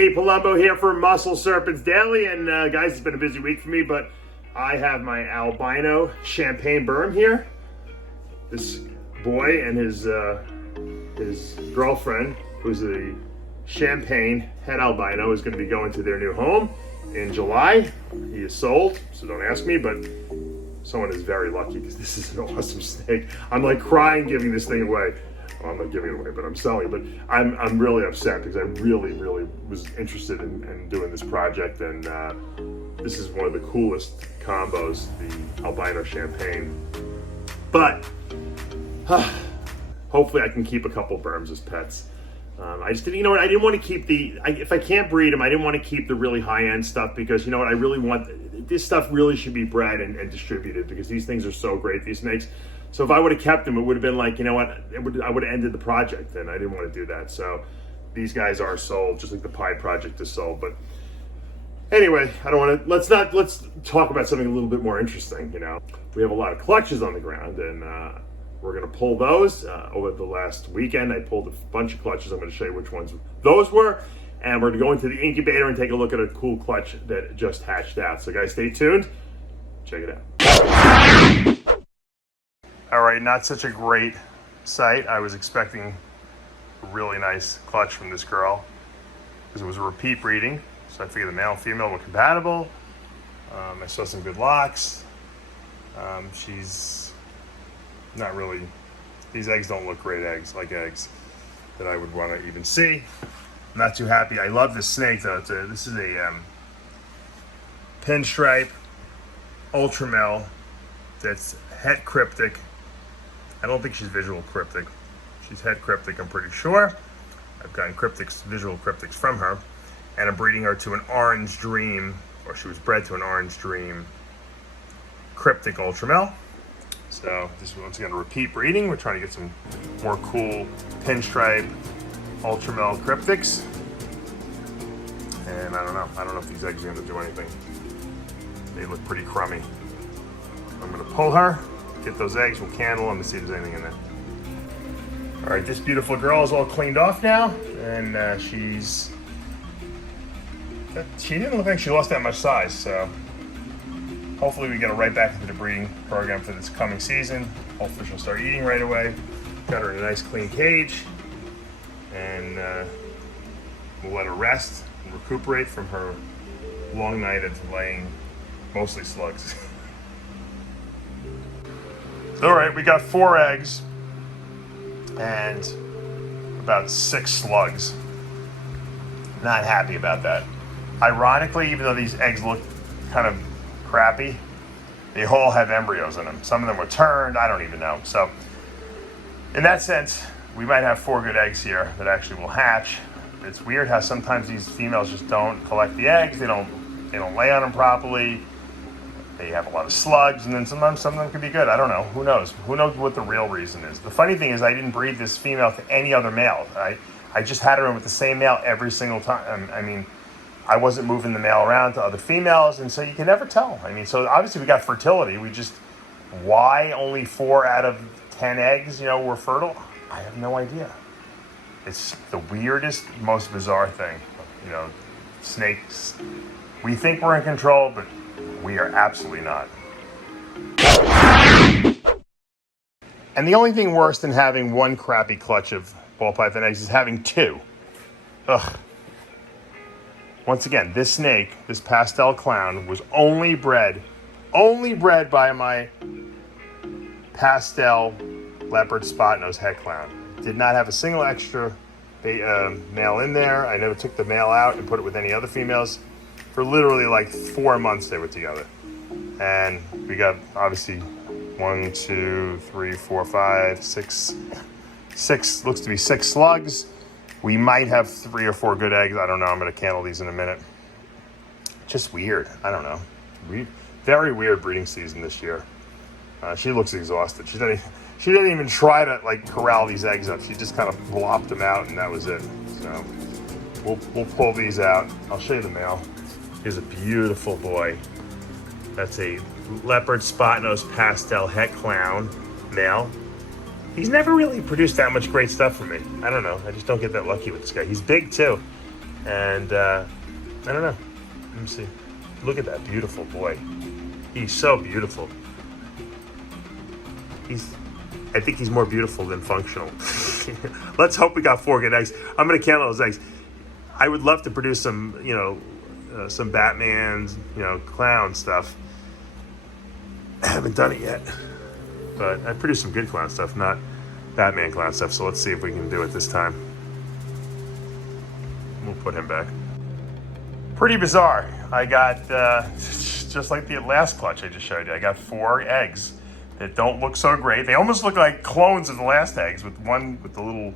Hey, Palumbo here for Muscle Serpents Daily, and guys, it's been a busy week for me, but I have my albino champagne berm here. This boy and his girlfriend, who's a champagne het albino, is going to be going to their new home in July. He is sold, so don't ask me, but someone is very lucky because this is an awesome snake. I'm like crying giving this thing away. Well, I'm not giving it away, but I'm selling it. But I'm really upset because I really was interested in doing this project, and this is one of the coolest combos, the albino champagne. But hopefully I can keep a couple berms as pets. I just didn't, you know what, I didn't want to keep if I can't breed them, I didn't want to keep the really high-end stuff because, you know what, I really want, this stuff really should be bred and distributed because these things are so great, these snakes. So if I would have kept them, it would have been like, you know what, I would have ended the project, and I didn't want to do that. So these guys are sold, just like the Pie Project is sold. But anyway, I don't want to, let's talk about something a little bit more interesting, you know. We have a lot of clutches on the ground, and we're going to pull those. Over the last weekend, I pulled a bunch of clutches. I'm going to show you which ones those were. And we're going to go into the incubator and take a look at a cool clutch that just hatched out. So guys, stay tuned. Check it out. All right, not such a great sight. I was expecting a really nice clutch from this girl because it was a repeat breeding. So I figured the male and female were compatible. I saw some good locks. She's not really, these eggs don't look great eggs, like eggs that I would want to even see. I'm not too happy. I love this snake though. This is a pinstripe ultra male that's het cryptic. I don't think she's visual cryptic. She's het cryptic, I'm pretty sure. I've gotten visual cryptics from her, and I'm breeding her to an orange dream, or she was bred to an orange dream cryptic ultra male. So this is once again a repeat breeding. We're trying to get some more cool pinstripe ultra male cryptics. And I don't know if these eggs are gonna do anything. They look pretty crummy. I'm gonna pull her, get those eggs, we'll candle them and see if there's anything in there. All right, this beautiful girl is all cleaned off now, and she didn't look like she lost that much size, so hopefully we get her right back into the breeding program for this coming season. Hopefully she'll start eating right away. Got her in a nice clean cage, and we'll let her rest and recuperate from her long night of laying mostly slugs. All right, we got 4 eggs and about 6 slugs. Not happy about that. Ironically, even though these eggs look kind of crappy, they all have embryos in them. Some of them were turned, I don't even know. So in that sense, we might have 4 good eggs here that actually will hatch. It's weird how sometimes these females just don't collect the eggs. They don't lay on them properly. They have a lot of slugs, and then sometimes some of them could be good. I don't know. Who knows? Who knows what the real reason is? The funny thing is I didn't breed this female to any other male. I just had her in with the same male every single time. I mean, I wasn't moving the male around to other females, and so you can never tell. I mean, so obviously we got fertility. Why only 4 out of 10 eggs, were fertile? I have no idea. It's the weirdest, most bizarre thing. Snakes, we think we're in control, but we are absolutely not. And the only thing worse than having 1 crappy clutch of ball python eggs is having 2. Ugh. Once again, this snake, this pastel clown, was only bred by my pastel leopard spot nose het clown. Did not have a single extra male in there. I never took the male out and put it with any other females. For literally like 4 months they were together. And we got obviously 1, 2, 3, 4, 5, 6, looks to be 6 slugs. We might have 3 or 4 good eggs. I don't know. I'm going to candle these in a minute. Just weird. I don't know. Very weird breeding season this year. She looks exhausted. She didn't even try to like corral these eggs up. She just kind of blopped them out, and that was it. So we'll pull these out. I'll show you the male. Here's a beautiful boy. That's a leopard spot nose pastel het clown male. He's never really produced that much great stuff for me. I don't know. I just don't get that lucky with this guy. He's big too. And I don't know. Let me see. Look at that beautiful boy. He's so beautiful. I think he's more beautiful than functional. Let's hope we got 4 good eggs. I'm gonna count those eggs. I would love to produce some, some Batman's, clown stuff. I haven't done it yet, but I produced some good clown stuff, not Batman clown stuff. So let's see if we can do it this time. We'll put him back. Pretty bizarre. I got, just like the last clutch I just showed you, I got 4 eggs that don't look so great. They almost look like clones of the last eggs, with one with the little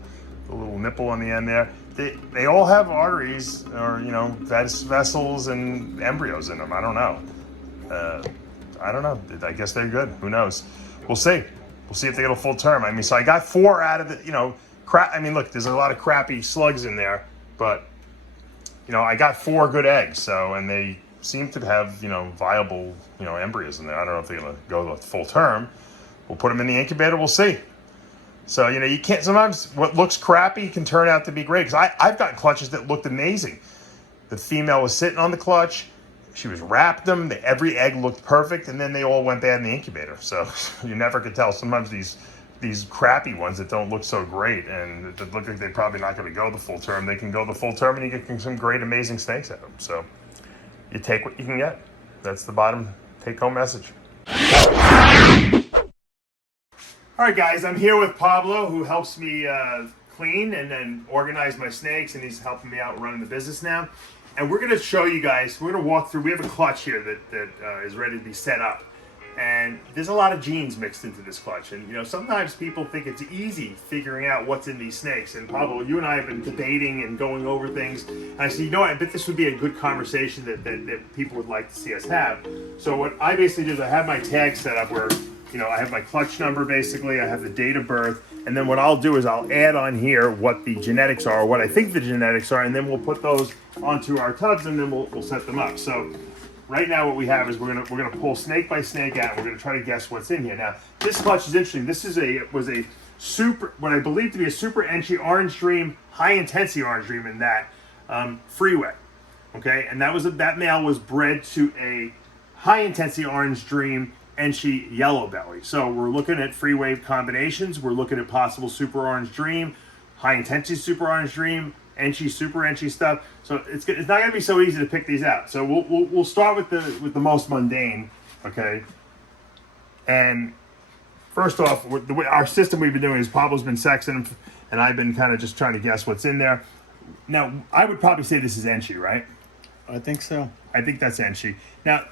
nipple on the end there. They all have arteries or, vessels and embryos in them. I don't know. I guess they're good. Who knows? We'll see. We'll see if they get a full term. I mean, so I got 4 out of the, crap. I mean, look, there's a lot of crappy slugs in there, but, I got 4 good eggs. So, and they seem to have, viable, embryos in there. I don't know if they're going to go the full term. We'll put them in the incubator. We'll see. So, you can't, sometimes what looks crappy can turn out to be great. Because I've gotten clutches that looked amazing. The female was sitting on the clutch. She was wrapped them. Every egg looked perfect. And then they all went bad in the incubator. So you never could tell. Sometimes these crappy ones that don't look so great and that look like they're probably not going to go the full term, they can go the full term and you get some great, amazing snakes out of them. So you take what you can get. That's the bottom take-home message. All right, guys, I'm here with Pablo, who helps me clean and then organize my snakes, and he's helping me out running the business now. And we're going to show you guys, we're going to walk through, we have a clutch here that is ready to be set up. And there's a lot of genes mixed into this clutch. And, sometimes people think it's easy figuring out what's in these snakes. And Pablo, you and I have been debating and going over things. And I said, I bet this would be a good conversation that people would like to see us have. So what I basically do is I have my tag set up where, I have my clutch number, basically. I have the date of birth. And then what I'll do is I'll add on here what the genetics are, or what I think the genetics are, and then we'll put those onto our tubs, and then we'll set them up. So right now what we have is we're gonna pull snake by snake out, and we're gonna try to guess what's in here. Now, this clutch is interesting. This is was a super, what I believe to be a super Enchi Orange Dream, high intensity Orange Dream in that Freeway. Okay, and that male was bred to a high intensity Orange Dream Enchi Yellow Belly. So we're looking at Freeway combinations. We're looking at possible Super Orange Dream, high intensity Super Orange Dream, Enchi, Super Enchi stuff. So it's not going to be so easy to pick these out. So we'll start with the most mundane, okay? And first off, the way our system we've been doing is Pablo's been sexing them, and I've been kind of just trying to guess what's in there. Now, I would probably say this is Enchi, right? I think so. I think that's Enchi. Now,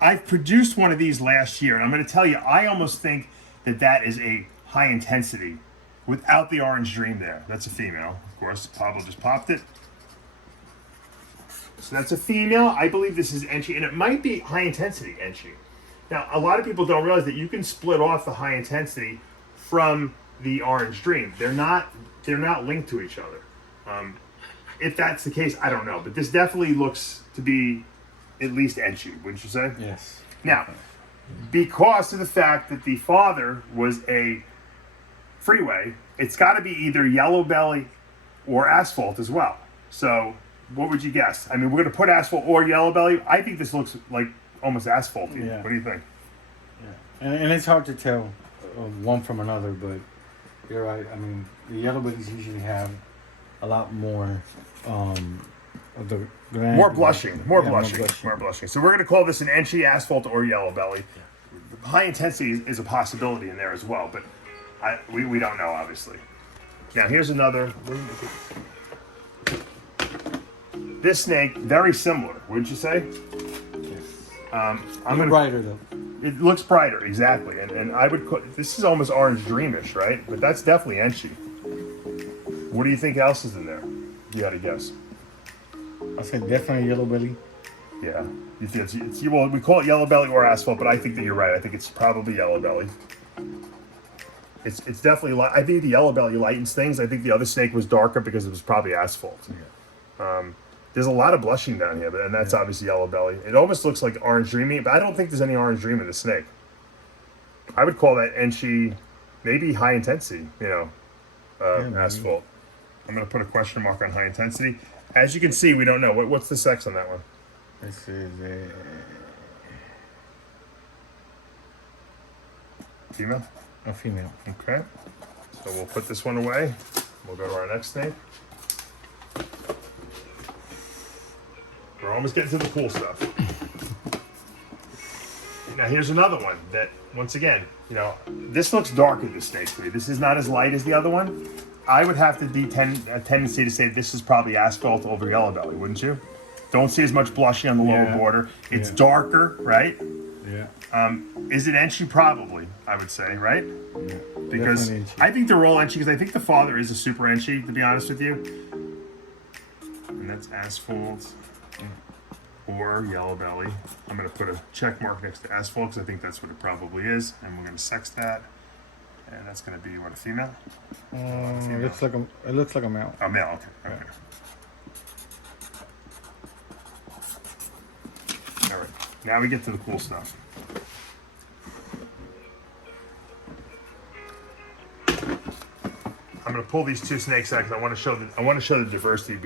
I've produced one of these last year, and I'm going to tell you, I almost think that is a high intensity without the Orange Dream there. That's a female, of course. Pablo just popped it. So that's a female. I believe this is Enchi, and it might be high intensity Enchi. Now, a lot of people don't realize that you can split off the high intensity from the Orange Dream. They're not linked to each other. If that's the case, I don't know, but this definitely looks to be at least Enchi, wouldn't you say? Yes. Now, because of the fact that the father was a Freeway, it's got to be either Yellow Belly or Asphalt as well. So, what would you guess? I mean, we're going to put Asphalt or Yellow Belly. I think this looks like almost asphalty. Yeah. What do you think? Yeah. And it's hard to tell one from another, but you're right. I mean, the Yellow Bellies usually have a lot more of the gland. More blushing. More blushing. So we're going to call this an Enchi, Asphalt, or Yellow Belly. Yeah. High intensity is a possibility in there as well, but we don't know, obviously. Now, here's another. This snake, very similar, wouldn't you say? Yes. I'm brighter, though. It looks brighter, exactly. And I would put, this is almost Orange Dreamish, right? But that's definitely Enchi. What do you think else is in there? You got to guess. I said definitely Yellow Belly. Yeah. Well, we call it Yellow Belly or Asphalt, but I think that you're right. I think it's probably Yellow Belly. It's definitely, I think the Yellow Belly lightens things. I think the other snake was darker because it was probably Asphalt. Yeah. There's a lot of blushing down here, and that's obviously Yellow Belly. It almost looks like Orange Dreamy, but I don't think there's any Orange Dream in the snake. I would call that Enchi, maybe high intensity, Asphalt. I'm going to put a question mark on high intensity. As you can see, we don't know. What's the sex on that one? This is Female? a female. Okay. So we'll put this one away. We'll go to our next snake. We're almost getting to the cool stuff. Now here's another one that, once again, you know, this looks darker, this snake to me. This is not as light as the other one. I would have to be a tendency to say this is probably asphalt over yellow belly, wouldn't you? Don't see as much blushing on the lower border. It's darker, right? Yeah. Is it Enchi? Probably, I would say, right? Yeah. Because I think they're all Enchi, because I think the father is a super Enchi, to be honest with you. And that's asphalt or yellow belly. I'm going to put a check mark next to asphalt, because I think that's what it probably is. And we're going to sex that. And that's going to be, what, a female? It looks like a male. A male, okay. Okay. All right, now we get to the cool stuff. I'm going to pull these two snakes out because I want to show the diversity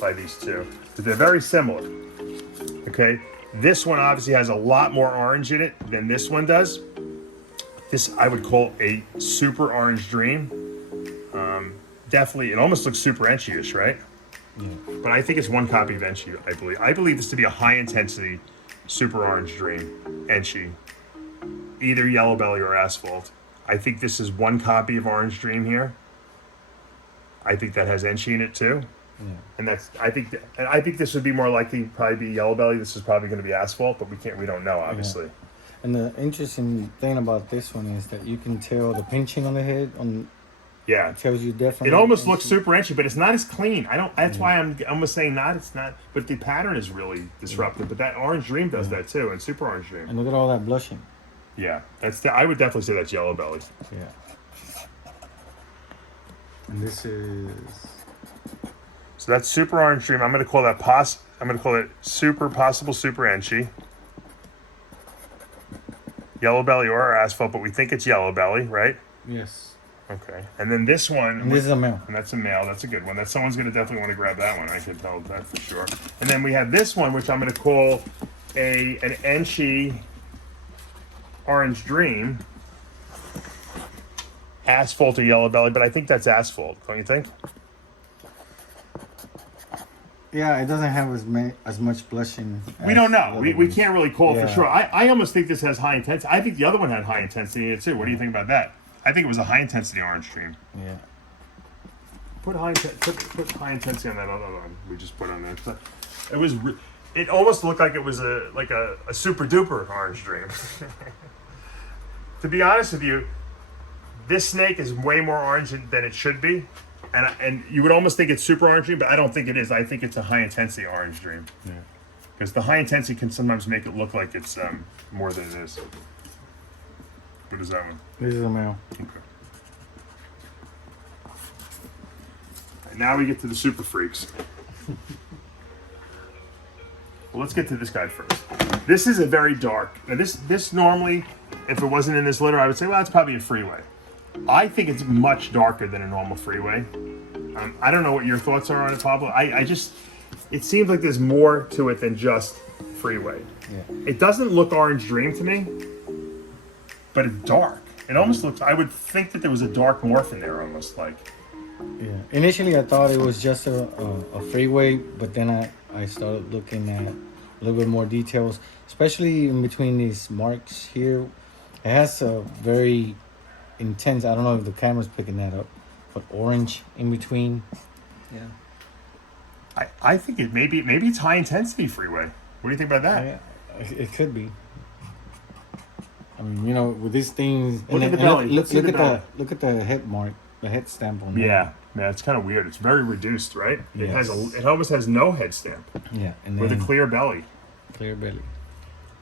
by these two, because they're very similar. Okay, this one obviously has a lot more orange in it than this one does. This I would call a super orange dream. Definitely, it almost looks super Enchi-ish, right? Yeah. But I think it's one copy of Enchi, I believe. I believe this to be a high-intensity super orange dream, Enchi. Either yellow belly or asphalt. I think this is one copy of Orange Dream here. I think that has Enchi in it too. Yeah. And I think this would be more likely probably be yellow belly. This is probably going to be asphalt, but we don't know, obviously. Yeah. And the interesting thing about this one is that you can tell the pinching on the head Yeah, it tells you definitely. it almost looks super Enchi, but it's not as clean. That's why I'm almost saying not. It's not. But the pattern is really disruptive. But that Orange Dream does that too, and Super Orange Dream. And look at all that blushing. Yeah, I would definitely say that's yellow belly. Yeah. And this is. So that's Super Orange Dream. I'm going to call that I'm going to call it Super Possible Super Enchi. Yellow belly or asphalt, but we think it's yellow belly, right? Yes. Okay. And then this one. And this is a male. And that's a male. That's a good one. Someone's going to definitely want to grab that one. I can tell that for sure. And then we have this one, which I'm going to call an Enchi Orange Dream. Asphalt or yellow belly, but I think that's asphalt. Don't you think? Yeah, it doesn't have as much blushing. We don't know. We can't really call it for Yeah. sure. I almost think this has high intensity. I think the other one had high intensity in it too. What do you think about that? I think it was a high intensity Orange Dream. Yeah. Put high intensity on that other one we just put on there. It was. It almost looked like it was a super duper Orange Dream. To be honest with you, this snake is way more orange than it should be, and you would almost think it's super Orange Dream, but I don't think it is. I think it's a high intensity Orange Dream. Yeah. Because the high intensity can sometimes make it look like it's more than it is. What is that one? This is a male. Okay. And now we get to the super freaks. Well, let's get to this guy first. This is a very dark. Now this normally, if it wasn't in this litter, I would say, well, it's probably a freeway. I think it's much darker than a normal freeway. I don't know what your thoughts are on it, Pablo. It seems like there's more to it than just freeway. Yeah. It doesn't look Orange Dream to me, but it's dark. It almost looks, I would think that there was a dark morph in there, almost like. Yeah. Initially, I thought it was just a freeway, but then I started looking at a little bit more details, especially in between these marks here. It has a very intense, I don't know if the camera's picking that up, but orange in between. Yeah. I think maybe it's high intensity freeway. What do you think about that? Yeah, it could be. I mean, with these things. Look at the belly. Look at the head mark, the head stamp on Yeah, it's kind of weird. It's very reduced, right? Yes. It almost has no head stamp. Yeah, and With then a clear belly. clear belly.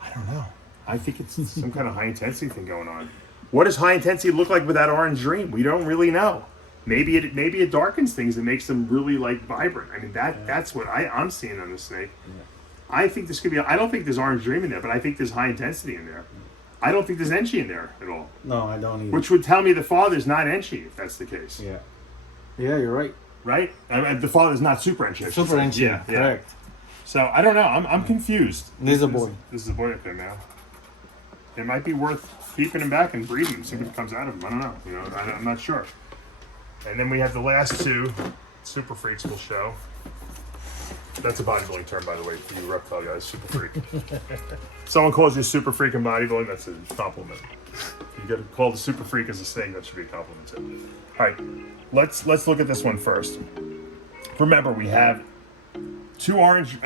I don't know. I think it's some kind of high intensity thing going on. What does high intensity look like with that Orange Dream? We don't really know. Maybe it darkens things and makes them really vibrant. I mean that's what I'm seeing on this snake. Yeah. I think this could be. I don't think there's Orange Dream in there, but I think there's high intensity in there. I don't think there's Enchi in there at all. No, I don't either. Which would tell me the father's not Enchi if that's the case. Yeah. Yeah, you're right. right? The father's not Super Enchi. Super Enchi, yeah, correct. So I don't know. I'm confused. This is a boy. This is a boy up there now. It might be worth keeping him back and breeding him, see what comes out of him. I don't know. You know, I'm not sure. And then we have the last two super freaks we'll show. That's a bodybuilding term, by the way, for you reptile guys. Super freak. Someone calls you a super freak in bodybuilding, that's a compliment. You get called a super freak as a thing, that should be a compliment too. All right, let's look at this one first. Remember, we have two orange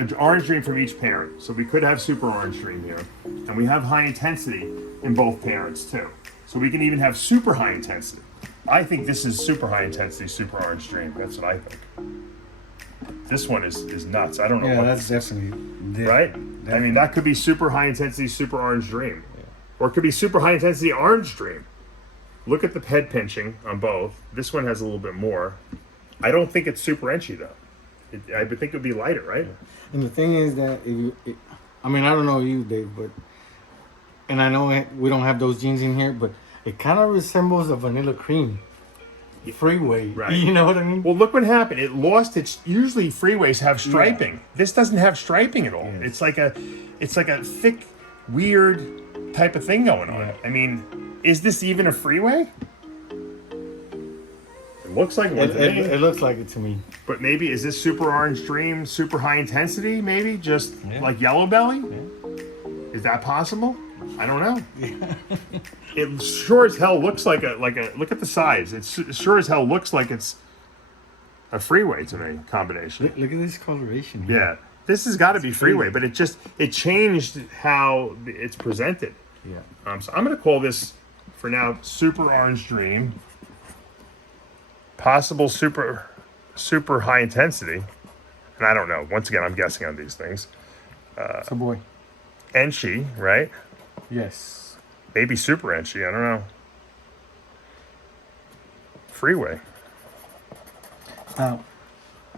dream from each parent, so we could have super orange dream here, and we have high intensity in both parents too. So we can even have super high intensity. I think this is super high intensity, super orange dream. That's what I think. This one is nuts. I don't know. Yeah, what that's this is. definitely Right? Definitely. I mean, that could be super high intensity, super orange dream. Yeah. Or it could be super high intensity orange dream. Look at the head pinching on both. This one has a little bit more. I don't think it's super Enchi though. I would think it would be lighter, right? Yeah. And the thing is that I mean, I don't know you, Dave, but and I know we don't have those genes in here, but it kind of resembles a vanilla cream. Freeway, right? You know what I mean? Well, look what happened. It lost its. Usually, freeways have striping. Yeah. This doesn't have striping at all. Yes. It's like a thick, weird type of thing going on. Yeah. I mean, is this even a freeway? It looks like one to me. It looks like it to me. But maybe is this super orange dream, super high intensity? Maybe just like yellow belly. Yeah. Is that possible? I don't know. Yeah. It sure as hell looks like a look at the size. It sure as hell looks like it's a freeway to me combination. Look at this coloration here. Yeah. This has got to be freeway, but it changed how it's presented. Yeah. So I'm going to call this for now super orange dream. Possible super high intensity. And I don't know. Once again, I'm guessing on these things. It's a boy. Enchi, right? Yes. Maybe super Enchi, I don't know. Freeway. Now,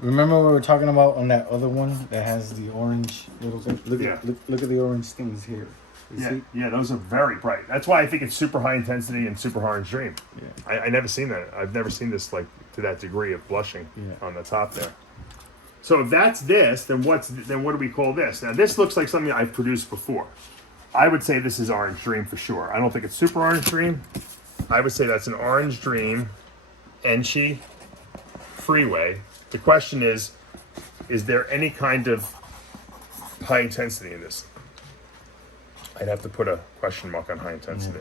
remember we were talking about on that other one that has the orange little thing? Look at the orange things here. Yeah, those are very bright. That's why I think it's super high intensity and super orange dream. Yeah. I never seen that. I've never seen this like to that degree of blushing on the top there. So if that's this, then what do we call this? Now this looks like something I've produced before. I would say this is orange dream for sure. I don't think it's super orange dream. I would say that's an orange dream, Enchi Freeway. The question is there any kind of high intensity in this? I'd have to put a question mark on high intensity.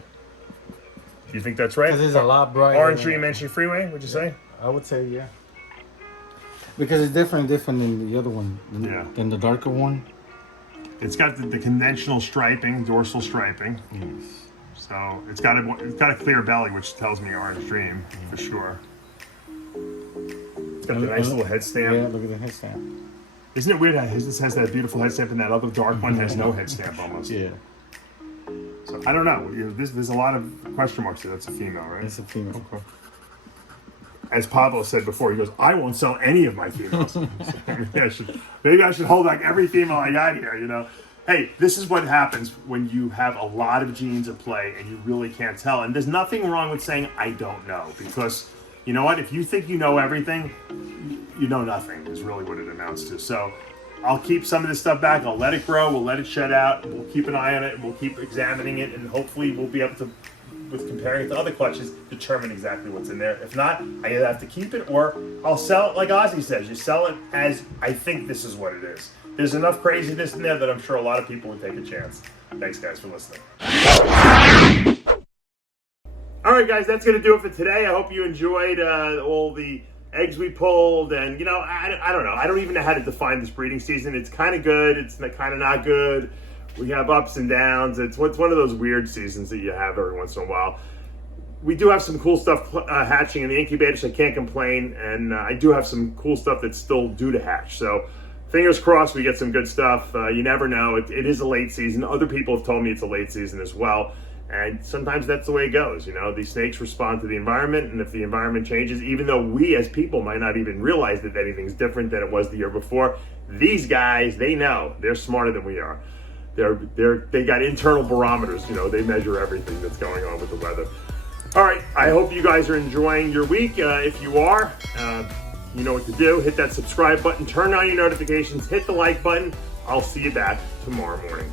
Do you think that's right? Because it's a lot brighter. Orange dream, Enchi Freeway, would you say? I would say, yeah. Because it's different than the other one, than the darker one. It's got the conventional striping, dorsal striping. Yes. So it's got a clear belly, which tells me orange dream for sure. It's got the nice little head stamp. Yeah, look at the head stamp. Isn't it weird how this has that beautiful head stamp and that other dark one has no head stamp almost? Yeah. So I don't know. There's a lot of question marks here. That's a female, right? It's a female. Okay. As Pablo said before, he goes, I won't sell any of my females. So maybe I should hold back every female I got here, you know? Hey, this is what happens when you have a lot of genes at play and you really can't tell. And there's nothing wrong with saying, I don't know. Because, you know what? If you think you know everything, you know nothing is really what it amounts to. So I'll keep some of this stuff back. I'll let it grow. We'll let it shed out. We'll keep an eye on it. We'll keep examining it. And hopefully we'll be able to, with comparing it to other clutches, determine exactly what's in there. If not, I either have to keep it or I'll sell it like Ozzy says. You sell it as I think this is what it is. There's enough craziness in there that I'm sure a lot of people would take a chance. Thanks, guys, for listening. All right, guys, that's going to do it for today. I hope you enjoyed all the eggs we pulled. And, you know, I don't know. I don't even know how to define this breeding season. It's kind of good. It's kind of not good. We have ups and downs. It's one of those weird seasons that you have every once in a while. We do have some cool stuff hatching in the incubator, so I can't complain. And I do have some cool stuff that's still due to hatch. So fingers crossed we get some good stuff. You never know. It is a late season. Other people have told me it's a late season as well. And sometimes that's the way it goes. You know, these snakes respond to the environment. And if the environment changes, even though we as people might not even realize that anything's different than it was the year before, these guys, they know. They're smarter than we are. They got internal barometers, you know, they measure everything that's going on with the weather. All right, I hope you guys are enjoying your week. If you are, You know what to do. Hit that subscribe button, turn on your notifications, hit the like button. I'll see you back tomorrow morning.